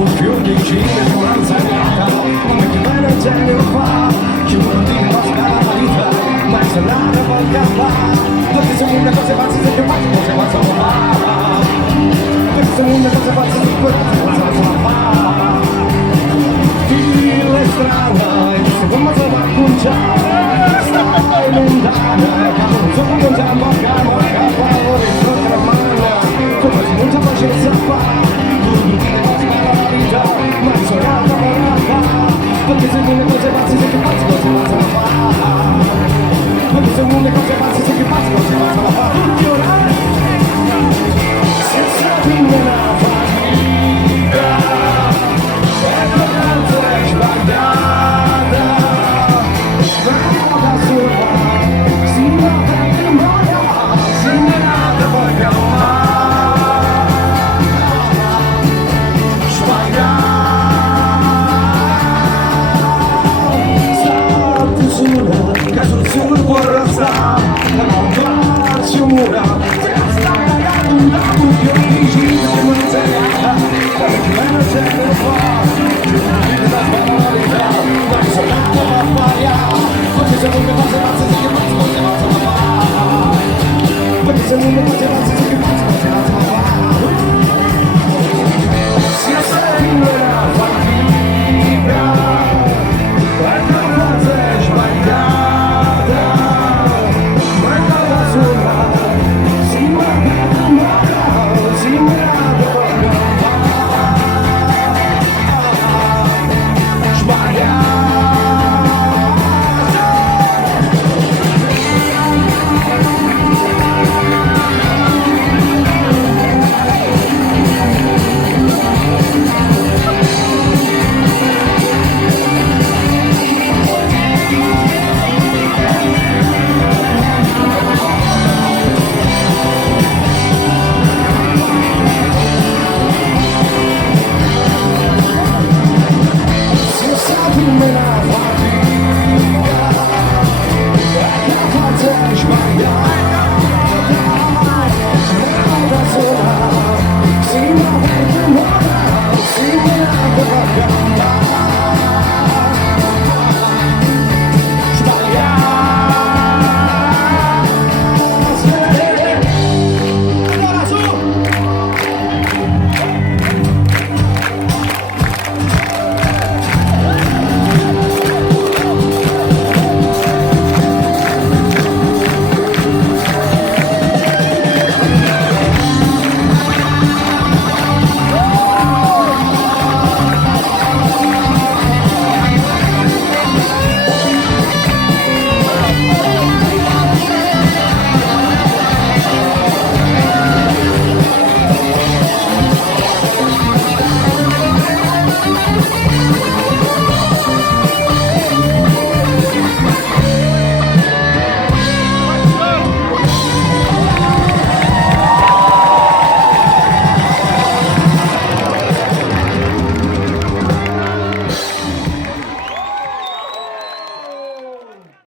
un fiore di uccide di un'anzianità, come chi bene il genio fa, chi uno di nostra la vita, ma se nada voglia fa, perché sono una cosa pazza, se che faccio cose pazza non fa, perché sono una cosa pazza, se che pazza non fa, file strana, e se come se va a conciare, stai lontana, che non sono già